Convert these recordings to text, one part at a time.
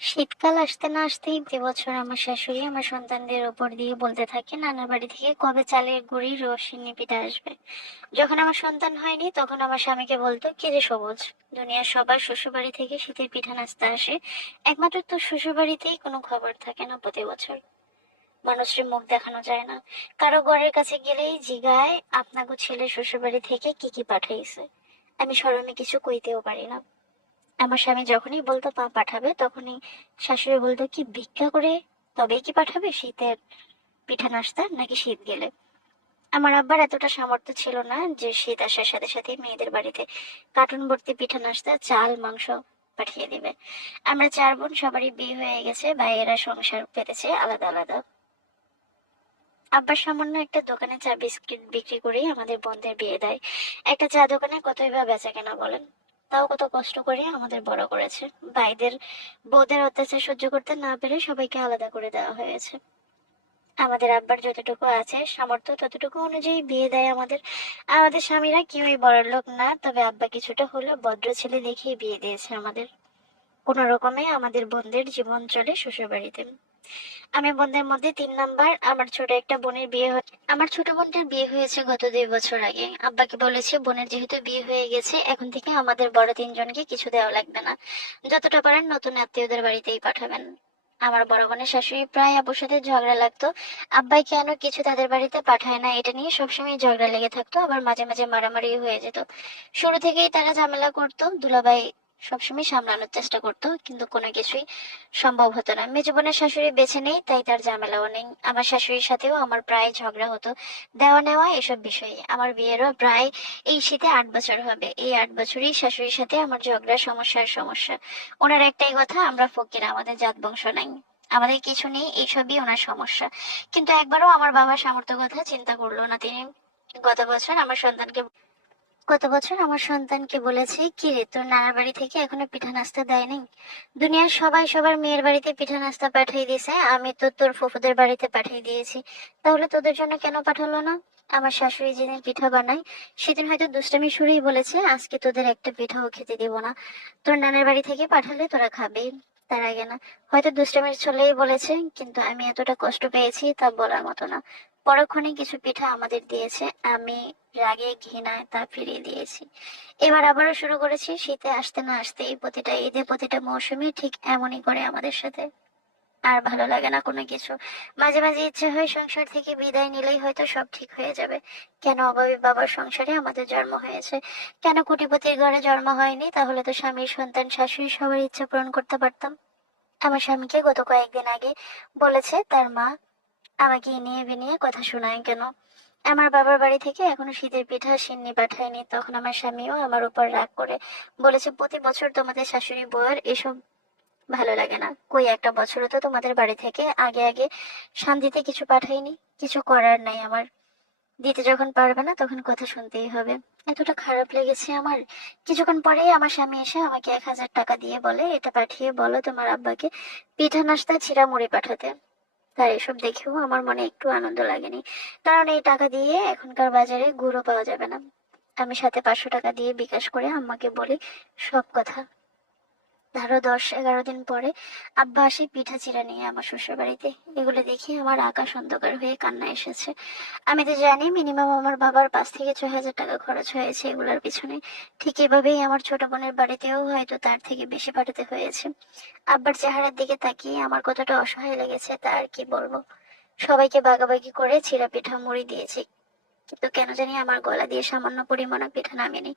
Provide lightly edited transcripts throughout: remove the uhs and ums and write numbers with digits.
শীতকাল আসতে না আসতেই প্রতি বছর আমার শাশুড়ি আমার সন্তানদের ওপর দিয়ে বলতে থাকে নানার বাড়ি থেকে কবে চালের গুঁড়ি রসিনী পিঠা আসবে। যখন আমার সন্তান হয়নি তখন আমার স্বামীকে বলতো, কি রে সবুজ, দুনিয়ার সবার শ্বশুর বাড়ি থেকে শীতের পিঠা নাস্তা আসে, একমাত্র তোর শ্বশুর বাড়িতেই কোনো খবর থাকে না প্রতি বছর। মানুষের মুখ দেখানো যায় না, কারো ঘরের কাছে গেলেই জিগায় আপনাকে ছেলে শ্বশুর বাড়ি থেকে কি কি পাঠাইছে। আমি শরমে কিছু কইতেও পারি না। আমার স্বামী যখনই বলতো পা পাঠাবে, তখনই শাশুড়ি বলতো, কি ভিক্ষা করে তবেই কি পাঠাবে শীতের পিঠা নাস্তা, নাকি শীত গেলে? আমার আব্বার এতটা সামর্থ্য ছিল না যে শীত আসার সাথে সাথে মেয়েদের বাড়িতে কার্টুন ভর্তি পিঠা নাস্তা, চাল, মাংস পাঠিয়ে দিবে। আমরা 4 বোন, সবারই বিয়ে হয়ে গেছে, ভাইয়েরা সংসার পেতেছে আলাদা আলাদা। আব্বার সামান্য একটা দোকানে চা বিস্কিট বিক্রি করেই আমাদের বোনদের বিয়ে দেয়। একটা চা দোকানে কতই বা বেচা কেনা বলেন? তাও কত কষ্ট করে আমাদের বড় করেছে। ভাইদের বউদের অত্যাচার সহ্য করতে না পেরে সবাইকে আলাদা করে দেওয়া হয়েছে। আমাদের আব্বার যতটুকু আছে সামর্থ্য, ততটুকু অনুযায়ী বিয়ে দেয় আমাদের। আমাদের স্বামীরা কেউই বড়লোক না, তবে আব্বা কিছুটা হলেও ভদ্র ছেলে দেখেই বিয়ে দিয়েছে আমাদের। কোনো রকমে আমাদের বোনদের জীবন চলে শ্বশুর বাড়িতে। আমি বোনদের মধ্যে 3 নাম্বার। আমার ছোট একটা বোনের বিয়ে আমার ছোট বোনটার বিয়ে হয়েছে গত 2 বছর আগে। আব্বাকে বলেছে, বোনের যেহেতু বিয়ে হয়ে গেছে, এখন থেকে আমাদের বড় 3জনকে কিছু দেওয়া লাগবে না, যতটা পারেন নতুন আত্মীয়দের বাড়িতেই পাঠাবেন। আমার বড় বোনের শাশুড়ি প্রায় আব্বুর সাথে ঝগড়া লাগতো, আব্বাই কেন কিছু তাদের বাড়িতে পাঠায় না এটা নিয়ে সবসময় ঝগড়া লেগে থাকতো, আবার মাঝে মাঝে মারামারি হয়ে যেত। শুরু থেকেই তারা ঝামেলা করতো, দুলাভাই সবসময় সামলানোর চেষ্টা করতো, কিন্তু কোনো কিছুই সম্ভব হতো না। মেজো বোনের শাশুড়ি বেছে নেই, তাই তার ঝামেলাও নেই। আমার শাশুড়ির সাথেও আমার প্রায় ঝগড়া হতো, দেওয়া নেওয়া এসব বিষয়ে। আমার বিয়েরও প্রায় এই শীতে 8 বছর হবে। এই 8 বছরই শাশুড়ির সাথে আমার ঝগড়া, সমস্যার সমস্যা। ওনার একটাই কথা, আমরা ফকির, আমাদের জাত বংশ নাই, আমাদের কিছু নেই, এইসবই ওনার সমস্যা। কিন্তু একবারও আমার বাবার সামর্থ্য কথা চিন্তা করলো না তিনি। গত বছর আমার সন্তানকে গত বছর আমার সন্তানকে বলেছে, কি রে, তোর নানার বাড়ি থেকে এখনো পিঠা নাস্তা দেয়নি? দুনিয়ার সবাই সবার মেয়ের বাড়িতে পিঠা নাস্তা পাঠিয়ে দিয়েছে, আমি তো তোর ফুফুদের বাড়িতে পাঠিয়ে দিয়েছি, তাহলে তোদের জন্য কেন পাঠালো না? আমার শাশুড়ি যেদিন পিঠা বানায় সেদিন হয়তো দুষ্টামি সুরেই বলেছে, আজকে তোদের একটা পিঠাও খেতে দেবো না, তোর নানার বাড়ি থেকে পাঠালে তোরা খাবি, তার আগে না। হয়তো দুষ্টামির ছলেই বলেছে, কিন্তু আমি এতটা কষ্ট পেয়েছি তা বলার মতো না। পরক্ষণে কিছু পিঠা আমাদের দিয়েছে, আমি রাগে ঘৃণায় তা ফিরিয়ে দিয়েছি। এবার আবারও শুরু করেছি, শীতে আসতে না আসতেই প্রতিটা ঈদে, প্রতিটা মৌসুমে ঠিক এমনই করে আমাদের সাথে। আর ভালো লাগে না কোনো কিছু। মাঝে মাঝে ইচ্ছে হয় সংসার থেকে বিদায় নিলেই হয়তো সব ঠিক হয়ে যাবে। কেন অভাবী বাবার সংসারে আমাদের জন্ম হয়েছে? কেন কোটিপতির ঘরে জন্ম হয়নি? তাহলে তো স্বামীর সন্তান শাশুড়ি সবার ইচ্ছা পূরণ করতে পারতাম। আমার স্বামীকে গত কয়েকদিন আগে বলেছে তার মা আমাকে ইনিয়ে বিনিয়ে কথা শোনায় কেন। আমার বাবার বাড়ি থেকে এখনো শীতের পিঠা সিন্নি পাঠায়নি। তখন আমার স্বামীও আমার উপর রাগ করে বলেছে, প্রতি বছর তোমাদের শাশুড়ি বউয়ের এসব ভালো লাগে না। কই একটা বছরও তো তোমাদের বাড়ি থেকে আগে আগে শান্তিতে কিছু পাঠায়নি। কিছু করার নাই আমার, দিতে যখন পারবে না তখন কথা শুনতেই হবে। এতটা খারাপ লেগেছে আমার। কিছুক্ষণ পরেই আমার স্বামী এসে আমাকে 1000 টাকা দিয়ে বলে, এটা পাঠিয়ে বলো তোমার আব্বাকে পিঠা নাস্তা ছিঁড়া মুড়ি পাঠাতে। তার এসব দেখেও আমার মনে একটু আনন্দ লাগেনি, কারণ এই টাকা দিয়ে এখনকার বাজারে গুঁড়ো পাওয়া যাবে না। আমি সাথে 500 টাকা দিয়ে বিকাশ করে আম্মাকে বলি সব কথা। ধরো 10-11 দিন পরে আব্বা আসে পিঠা চিড়া নিয়ে আমার শ্বশুর বাড়িতে। এগুলো দেখে আমার আকাশ অন্ধকার হয়ে কান্না এসেছে। আমি তো জানি মিনিমাম আমার বাবার 5 থেকে 6 হাজার টাকা খরচ হয়েছে এগুলোর পিছনে। ঠিক এভাবেই আমার ছোট বোনের বাড়িতেও হয়তো তার থেকে বেশি পাঠাতে হয়েছে। আব্বার চেহারার দিকে তাকিয়ে আমার কতটা অসহায় লেগেছে তা আর কি বলবো। সবাইকে ভাগাভাগি করে চিড়া পিঠা মুড়ি দিয়েছি, কিন্তু কেন জানি আমার গলা দিয়ে সামান্য পরিমাণে পিঠা নামেনি।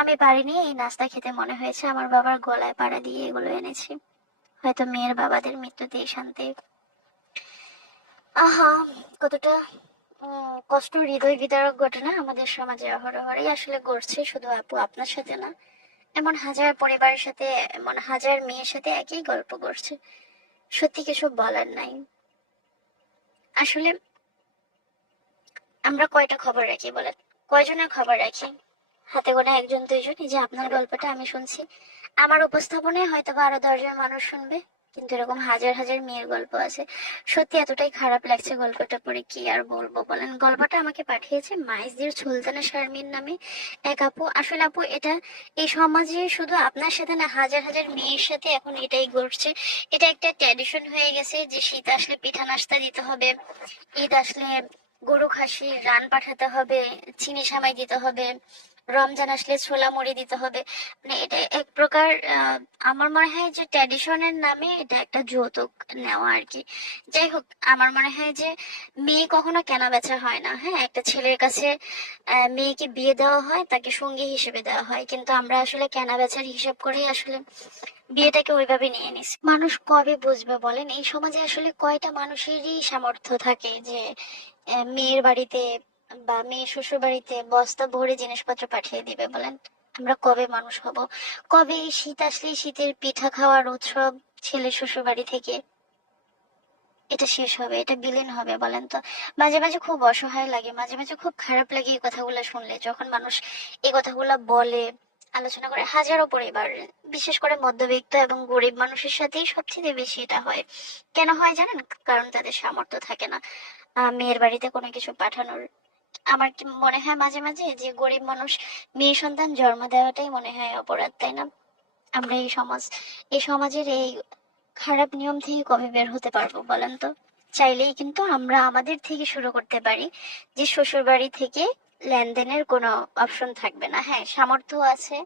আমি পারিনি এই নাস্তা খেতে, মনে হয়েছে আমার বাবার গলায় পাড়া দিয়ে এগুলো এনেছি। হয়তো মেয়ের বাবাদের মৃত্যুতেই শান্তি। আহা, কতটা কষ্ট, হৃদয় বিদারক ঘটনা আমাদের সমাজে অহরহরই আসলে ঘটছে, শুধু আপু আপনার সাথে না, এমন হাজার পরিবারের সাথে, এমন হাজার মেয়ের সাথে একই গল্প ঘটছে। সত্যি কিছু বলার নাই। আসলে আমরা কয়টা খবর রাখি বলেন? কয়জনের খবর রাখি? হাতে গোনা 1-2 জন। এই যে আপনার গল্পটা আমি শুনছি, আমার উপস্থাপনায় হয়তো বা আরো 10 জন মানুষ শুনবে। কিন্তু এরকম হাজার হাজার মেয়ের গল্প আছে। সত্যি এতটাই খারাপ লাগছে গল্পটা পড়ে, কি আর বলবো বলেন। গল্পটা আমাকে পাঠিয়েছে মাইজদির সুলতানা শারমিন নামে এক আপু। আসলে আপু, এটা এই সমাজে শুধু আপনার সাথে না, হাজার হাজার মেয়ের সাথে এখন এটাই ঘটছে। এটা একটা ট্র্যাডিশন হয়ে গেছে যে শীত আসলে পিঠা নাস্তা দিতে হবে, ঈদ আসলে গরু খাসির রান পাঠাতে হবে, চিনি সামাই দিতে হবে, রমজান আসলে ছোলা মুড়ি দিতে হবে। মানে এটা এক প্রকার আমার মনে হয় যে ট্র্যাডিশনের নামে এটা একটা যৌতুক নেওয়া আর কি। যাই হোক, আমার মনে হয় যে মেয়ে কখনো কেনা বেচা হয় না। হ্যাঁ, একটা ছেলের কাছে মেয়েকে বিয়ে দেওয়া হয়, তাকে সঙ্গী হিসেবে দেওয়া হয়, কিন্তু আমরা আসলে কেনা বেচার হিসাব করেই আসলে বিয়েটাকে ওইভাবে নিয়ে নিছি। মানুষ কবে বুঝবে বলেন, এই সমাজে আসলে কয়টা মানুষেরই সামর্থ্য থাকে যে মেয়ের বাড়িতে বা মেয়ে শ্বশুর বাড়িতে বস্তা ভরে জিনিসপত্র পাঠিয়ে দিবে বলেন। আমরা কবে মানুষ হব? কবে এই শীত আসলে শীতের পিঠা খাওয়ার উৎসব ছেলে শ্বশুর বাড়ি থেকে এটা শেষ হবে, এটা বিলীন হবে বলেন তো? মাঝে মাঝে খুব অসহায় লাগে, মাঝে মাঝে খুব খারাপ লাগে এই কথাগুলো শুনলে, যখন মানুষ এই কথাগুলা বলে, আলোচনা করে। হাজারো পরিবার, বিশেষ করে মধ্যবিত্ত এবং গরিব মানুষের সাথেই সবচেয়ে বেশি এটা হয়। কেন হয় জানেন? কারণ তাদের সামর্থ্য থাকে না মেয়ের বাড়িতে কোনো কিছু পাঠানোর। আমার কি মনে হয় মাঝে মাঝে যে গরিব মানুষ মেয়ে সন্তান জন্ম দেওয়াটাই মনে হয় অপরাধ, তাই না? আমরা এই সমাজের এই খারাপ নিয়ম থেকে কবে বের হতে পারবো বলেন তো? চাইলেই কিন্তু আমরা আমাদের থেকে শুরু করতে পারি, যে শ্বশুর বাড়ি থেকে লেনদেনের কোনো অপশন থাকবে না। হ্যাঁ, সামর্থ্য আছে,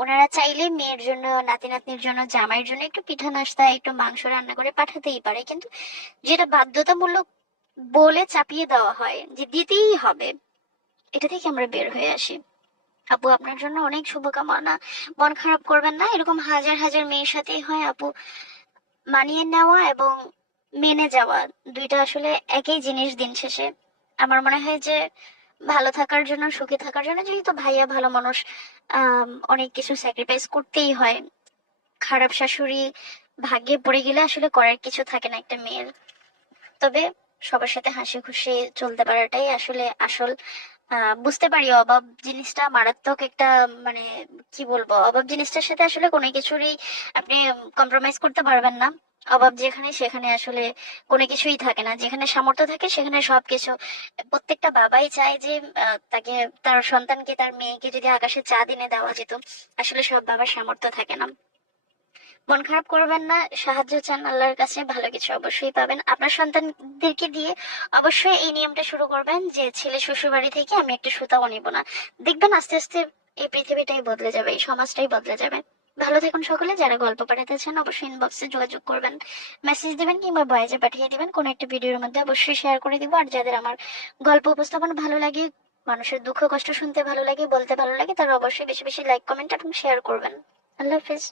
ওনারা চাইলে মেয়ের জন্য, নাতি নাতনির জন্য, জামাইয়ের জন্য একটু পিঠা নাস্তা, একটু মাংস রান্না করে পাঠাতেই পারে, কিন্তু যেটা বাধ্যতামূলক বলে চাপিয়ে দেওয়া হয় যে দিতেই হবে, এটা থেকে আমরা বের হয়ে আসি। আপু, আপনার জন্য অনেক শুভকামনা। মন খারাপ করবেন না, এরকম হাজার হাজার মেয়ের সাথেই হয় আপু। মানিয়ে নেওয়া এবং মেনে যাওয়া দুইটা আসলে একই জিনিস দিন শেষে। আমার মনে হয় যে ভালো থাকার জন্য, সুখী থাকার জন্য, যেহেতু ভাইয়া ভালো মানুষ, অনেক কিছু স্যাক্রিফাইস করতেই হয়। খারাপ শাশুড়ি ভাগ্যে পড়ে গেলে আসলে করার কিছু থাকে না একটা মেয়ের। তবে সবার সাথে হাসি খুশি চলতে পারাটাই আসলে আসল। বুঝতে পারি অভাব জিনিসটা মারাত্মক একটা, মানে কি বলবো, অভাব জিনিসটার সাথে আসলে কোনো কিছুরই আপনি কম্প্রোমাইজ করতে পারবেন না। অভাব যেখানে, সেখানে আসলে কোনো কিছুই থাকে না। যেখানে সামর্থ্য থাকে সেখানে সবকিছু। প্রত্যেকটা বাবাই চায় যে তাকে, তার সন্তানকে, তার মেয়েকে যদি আকাশে চাঁদ এনে দেওয়া যেত। আসলে সব বাবার সামর্থ্য থাকে না। মন খারাপ করবেন না, সাহায্য চান আল্লাহর কাছে, ভালো কিছু অবশ্যই পাবেন। আপনার সন্তানদেরকে দিয়ে অবশ্যই এই নিয়মটা শুরু করবেন যে ছেলে শ্বশুর বাড়ি থেকে আমি একটা সুতাও নিব না। দেখবেন আস্তে আস্তে এই পৃথিবীটাই বদলে যাবে, এই সমাজটাই বদলে যাবে। ভালো থাকুন সকলে। যারা গল্প পাঠাতে চান অবশ্যই ইনবক্সে যোগাযোগ করবেন, মেসেজ দিবেন কিংবা ভয়েসে পাঠিয়ে দিবেন, কোনো একটা ভিডিওর মধ্যে অবশ্যই শেয়ার করে দিব। আর যাদের আমার গল্প উপস্থাপন ভালো লাগে, মানুষের দুঃখ কষ্ট শুনতে ভালো লাগে, বলতে ভালো লাগে, তারা অবশ্যই বেশি বেশি লাইক, কমেন্ট এবং শেয়ার করবেন। আল্লাহ হাফিজ।